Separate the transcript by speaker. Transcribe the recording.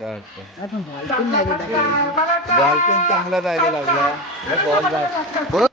Speaker 1: बाल्टी
Speaker 2: चांगला राहिलेला आपला बॉल